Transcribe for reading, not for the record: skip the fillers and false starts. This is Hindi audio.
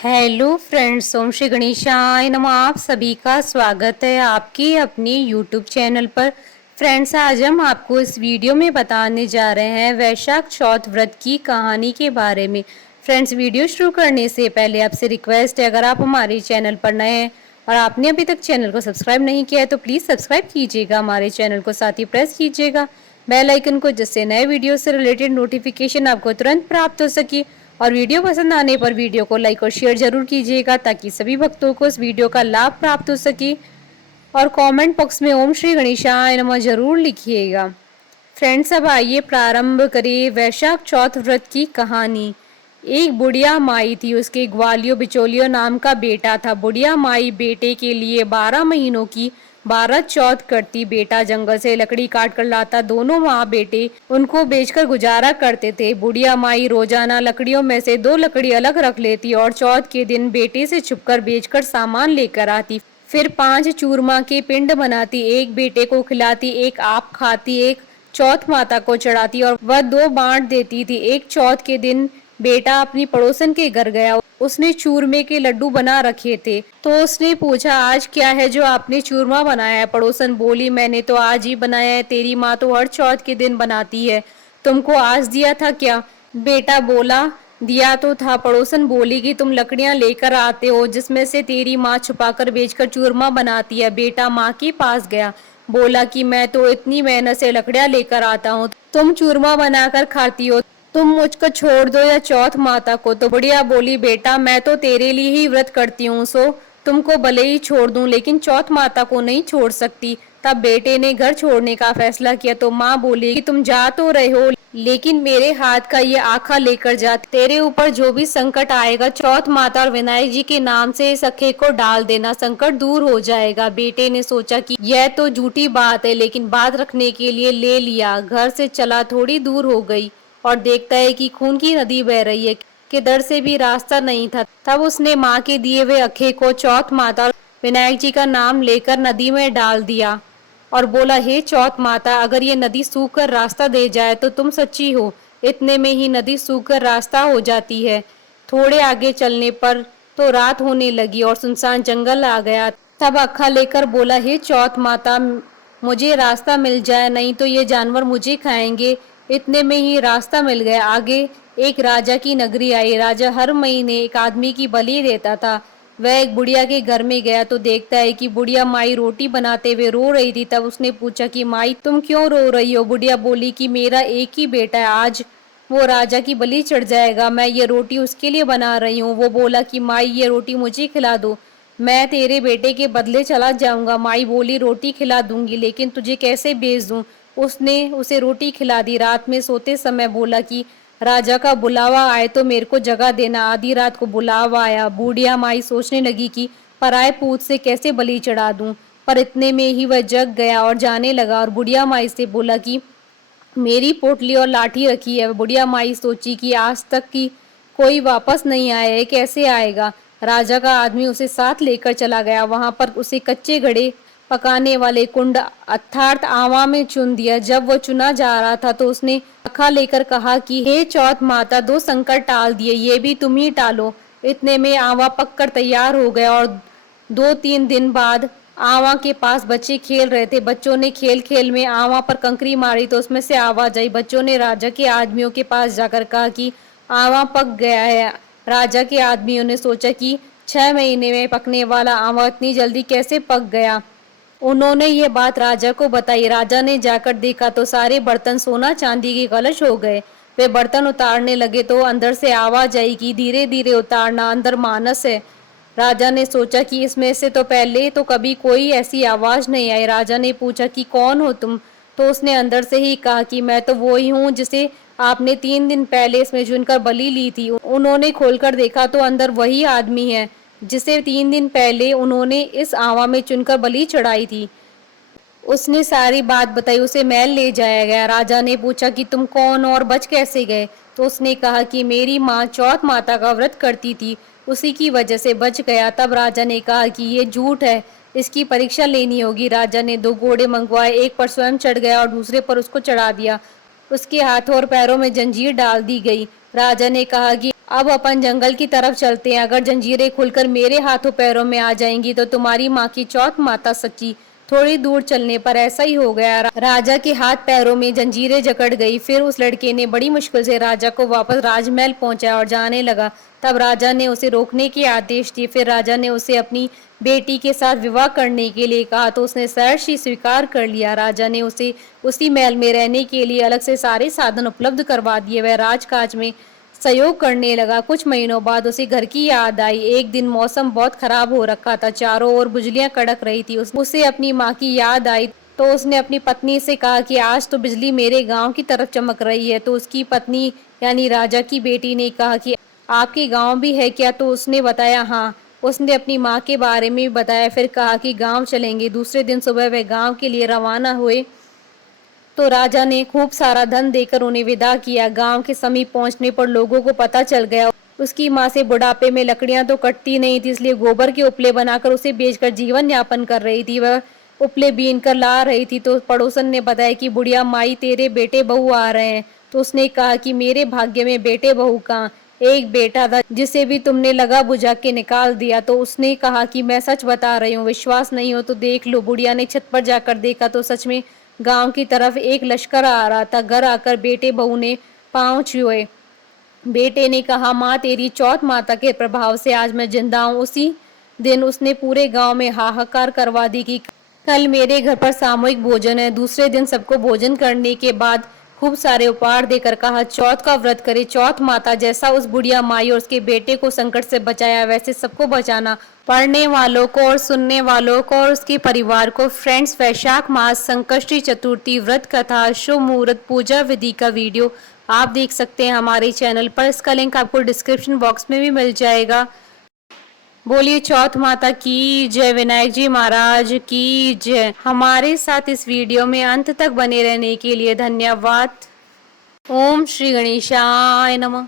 हेलो फ्रेंड्स, ओम श्री गणेशाय नमः। आप सभी का स्वागत है आपके अपने यूट्यूब चैनल पर। फ्रेंड्स, आज हम आपको इस वीडियो में बताने जा रहे हैं वैशाख चौथ व्रत की कहानी के बारे में। फ्रेंड्स, वीडियो शुरू करने से पहले आपसे रिक्वेस्ट है, अगर आप हमारे चैनल पर नए हैं और आपने अभी तक चैनल को सब्सक्राइब नहीं किया है तो प्लीज़ सब्सक्राइब कीजिएगा हमारे चैनल को, साथ ही प्रेस कीजिएगा बेल आइकन को, जिससे नए वीडियो से रिलेटेड नोटिफिकेशन आपको तुरंत प्राप्त हो सके। और वीडियो पसंद आने पर वीडियो को लाइक और शेयर जरूर कीजिएगा ताकि सभी भक्तों को इस वीडियो का लाभ प्राप्त हो सके। और कमेंट बॉक्स में ओम श्री गणेशाय नमः जरूर लिखिएगा। फ्रेंड्स, अब आइए प्रारंभ करें वैशाख चौथ व्रत की कहानी। एक बुढ़िया माई थी, उसके ग्वालियो बिचौलियो नाम का बेटा था। बुढ़िया माई बेटे के लिए 12 महीनों की 12 चौथ करती। बेटा जंगल से लकड़ी काट कर लाता। दोनों माँ बेटे उनको बेचकर गुजारा करते थे। बुढ़िया माई रोजाना लकड़ियों में से 2 लकड़ी अलग रख लेती और चौथ के दिन बेटे से छुपकर बेचकर सामान लेकर आती। फिर 5 चूरमा के पिंड बनाती, एक बेटे को खिलाती, एक आप खाती, एक चौथ माता को चढ़ाती और वह 2 बांट देती थी। एक चौथ के दिन बेटा अपनी पड़ोसन के घर गया। उसने चूरमे के लड्डू बना रखे थे तो उसने पूछा, आज क्या है जो आपने चूरमा बनाया है? पड़ोसन बोली, मैंने तो आज ही बनाया है, तेरी माँ तो हर चौथ के दिन बनाती है, तुमको आज दिया था क्या? बेटा बोला, दिया तो था। पड़ोसन बोली कि तुम लकड़ियां लेकर आते हो जिसमें से तेरी माँ छुपाकर बेचकर चूरमा बनाती है। बेटा माँ के पास गया, बोला कि मैं तो इतनी मेहनत से लकड़ियां लेकर आता हूँ, तुम चूरमा बनाकर खाती हो, तुम मुझको छोड़ दो या चौथ माता को। तो बुढ़िया बोली, बेटा मैं तो तेरे लिए ही व्रत करती हूँ, सो तुमको भले ही छोड़ दूं, लेकिन चौथ माता को नहीं छोड़ सकती। तब बेटे ने घर छोड़ने का फैसला किया तो माँ बोली कि तुम जा तो रहे हो, लेकिन मेरे हाथ का ये आखा लेकर जा। तेरे ऊपर जो भी संकट आएगा चौथ माता और विनायक जी के नाम से इस अखे को डाल देना, संकट दूर हो जाएगा। बेटे ने सोचा कि यह तो झूठी बात है, लेकिन बात रखने के लिए ले लिया। घर से चला, थोड़ी दूर हो गई और देखता है कि खून की नदी बह रही है, कि दर से भी रास्ता नहीं था। तब उसने माँ के दिए हुए अखे को चौथ माता और विनायक जी का नाम लेकर नदी में डाल दिया और बोला, हे चौथ माता, अगर ये नदी सूख कर रास्ता दे जाए तो तुम सच्ची हो। इतने में ही नदी सूख कर रास्ता हो जाती है। थोड़े आगे चलने पर तो रात होने लगी और सुनसान जंगल आ गया। तब अखा लेकर बोला, हे चौथ माता, मुझे रास्ता मिल जाए, नहीं तो ये जानवर मुझे खाएंगे। इतने में ही रास्ता मिल गया। आगे एक राजा की नगरी आई। राजा हर महीने एक आदमी की बलि देता था। वह एक बुढ़िया के घर में गया तो देखता है कि बुढ़िया माई रोटी बनाते हुए रो रही थी। तब उसने पूछा कि माई, तुम क्यों रो रही हो? बुढ़िया बोली कि मेरा एक ही बेटा है, आज वो राजा की बलि चढ़ जाएगा, मैं ये रोटी उसके लिए बना रही हूँ। वो बोला कि माई, ये रोटी मुझे खिला दो, मैं तेरे बेटे के बदले चला जाऊंगा। माई बोली, रोटी खिला दूंगी, लेकिन तुझे कैसे भेज दूं? उसने उसे रोटी खिला दी। रात में सोते समय बोला कि राजा का बुलावा आए तो मेरे को जगह देना। आधी रात को बुलावा आया। बूढ़िया माई सोचने लगी कि पराए पूत से कैसे बलि चढ़ा दूं, पर इतने में ही वह जग गया और जाने लगा और बुढ़िया माई से बोला कि मेरी पोटली और लाठी रखी है। बुढ़िया माई सोची कि आज तक की कोई वापस नहीं आया है, कैसे आएगा? राजा का आदमी उसे साथ लेकर चला गया। वहां पर उसे कच्चे घड़े पकाने वाले कुंड अर्थात आवा में चुन दिया। जब वो चुना जा रहा था तो उसने अखा लेकर कहा कि हे चौथ माता, 2 संकट टाल दिए, ये भी तुम ही टालो। इतने में आवा पककर तैयार हो गया और 2-3 दिन बाद आवा के पास बच्चे खेल रहे थे। बच्चों ने खेल खेल में आवा पर कंकरी मारी तो उसमें से आवाज आई। बच्चों ने राजा के आदमियों के पास जाकर कहा कि आवा पक गया है। राजा के आदमियों ने सोचा कि 6 महीने में पकने वाला आवा इतनी जल्दी कैसे पक गया। उन्होंने ये बात राजा को बताई। राजा ने जाकर देखा तो सारे बर्तन सोना चांदी के कलश हो गए। वे बर्तन उतारने लगे तो अंदर से आवाज आई कि धीरे धीरे उतारना, अंदर मानस है। राजा ने सोचा कि इसमें से तो पहले तो कभी कोई ऐसी आवाज नहीं आई। राजा ने पूछा कि कौन हो तुम? तो उसने अंदर से ही कहा कि मैं तो वही हूँ जिसे आपने 3 दिन पहले इसमें चुनकर बलि ली थी। उन्होंने खोलकर देखा तो अंदर वही आदमी है जिसे 3 दिन पहले उन्होंने इस आवा में चुनकर बलि चढ़ाई थी। उसने सारी बात बताई, उसे महल ले जाया गया। राजा ने पूछा कि तुम कौन हो और बच कैसे गए? तो उसने कहा कि मेरी माँ चौथ माता का व्रत करती थी, उसी की वजह से बच गया। तब राजा ने कहा कि ये झूठ है, इसकी परीक्षा लेनी होगी। राजा ने 2 घोड़े मंगवाए, एक पर स्वयं चढ़ गया और दूसरे पर उसको चढ़ा दिया। उसके हाथों और पैरों में जंजीर डाल दी गई। राजा ने कहा कि अब अपन जंगल की तरफ चलते हैं। अगर जंजीरें खुलकर मेरे हाथों पैरों में आ जाएंगी तो तुम्हारी माँ की चौथ माता सच्ची। थोड़ी दूर चलने पर ऐसा ही हो गया। राजा के हाथ पैरों में जंजीरें जकड़ गई। फिर उस लड़के ने बड़ी मुश्किल से राजा को वापस राजमहल पहुंचाया और जाने लगा। तब राजा ने उसे रोकने के आदेश दिए। फिर राजा ने उसे अपनी बेटी के साथ विवाह करने के लिए कहा तो उसने सहर्ष स्वीकार कर लिया। राजा ने उसे उसी महल में रहने के लिए अलग से सारे साधन उपलब्ध करवा दिए। वह राजकाज में सहयोग करने लगा। कुछ महीनों बाद उसे घर की याद आई। एक दिन मौसम बहुत खराब हो रखा था, चारों ओर बिजलियां कड़क रही थी। उसे अपनी माँ की याद आई तो उसने अपनी पत्नी से कहा कि आज तो बिजली मेरे गांव की तरफ चमक रही है। तो उसकी पत्नी यानी राजा की बेटी ने कहा कि आपके गांव भी है क्या? तो उसने बताया हाँ। उसने अपनी माँ के बारे में भी बताया। फिर कहा कि गांव चलेंगे। दूसरे दिन सुबह वह गांव के लिए रवाना हुए तो राजा ने खूब सारा धन देकर उन्हें विदा किया। गांव के समीप पहुंचने पर लोगों को पता चल गया उसकी माँ से बुढ़ापे में लकड़ियां तो कटती नहीं थी, इसलिए गोबर के उपले बनाकर उसे बेचकर जीवन यापन कर रही थी। वह उपले बीन कर ला रही थी तो पड़ोसन ने बताया कि बुढ़िया माई तेरे बेटे बहू आ रहे हैं। तो उसने कहा कि मेरे भाग्य में बेटे बहू कहाँ, एक बेटा था जिसे भी तुमने लगा बुझा के निकाल दिया। तो उसने कहा कि मैं सच बता रही हूँ, विश्वास नहीं हो तो देख लो। बुढ़िया ने छत पर जाकर देखा तो सच में गांव की तरफ एक लश्कर आ रहा था। घर आकर बेटे बहू ने पांव छुए। बेटे ने कहा माँ तेरी चौथ माता के प्रभाव से आज मैं जिंदा हूँ। उसी दिन उसने पूरे गांव में हाहाकार करवा दी कि कल मेरे घर पर सामूहिक भोजन है। दूसरे दिन सबको भोजन करने के बाद खूब सारे उपहार देकर कहा चौथ का व्रत करे। चौथ माता जैसा उस बुढ़िया माई और उसके बेटे को संकट से बचाया वैसे सबको बचाना। पढ़ने वालों को और सुनने वालों को और उसके परिवार को फ्रेंड्स, वैशाख मास संकष्टी चतुर्थी व्रत कथा शुभ मुहूर्त पूजा विधि का वीडियो आप देख सकते हैं हमारे चैनल पर। इसका लिंक आपको डिस्क्रिप्शन बॉक्स में भी मिल जाएगा। बोलिए चौथ माता की जय, विनायक जी महाराज की जय। हमारे साथ इस वीडियो में अंत तक बने रहने के लिए धन्यवाद। ओम श्री गणेशाय नमः।